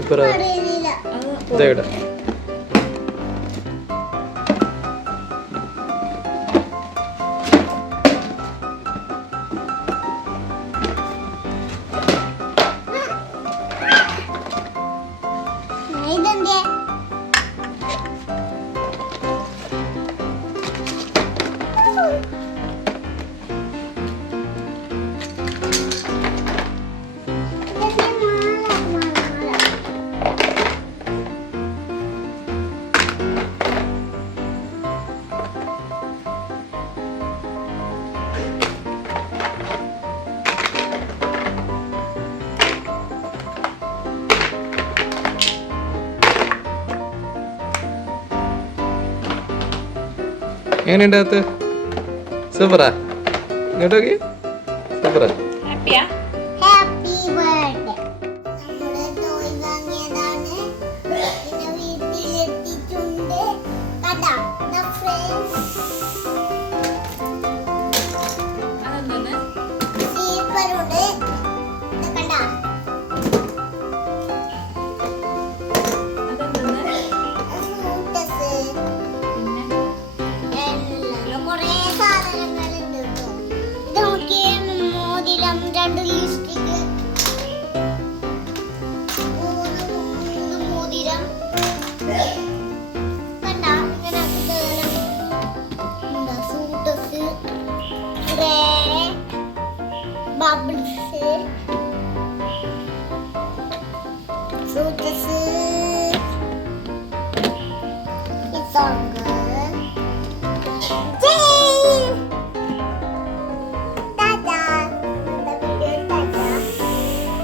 ഇപ്പറ ഇതേടാ എങ്ങനെയുണ്ടാകത്ത് സൂപ്പറാ. ഇങ്ങോട്ടോക്കി സൂപ്പറാ. తీరం bubbles'ı Sudası Bir sonraki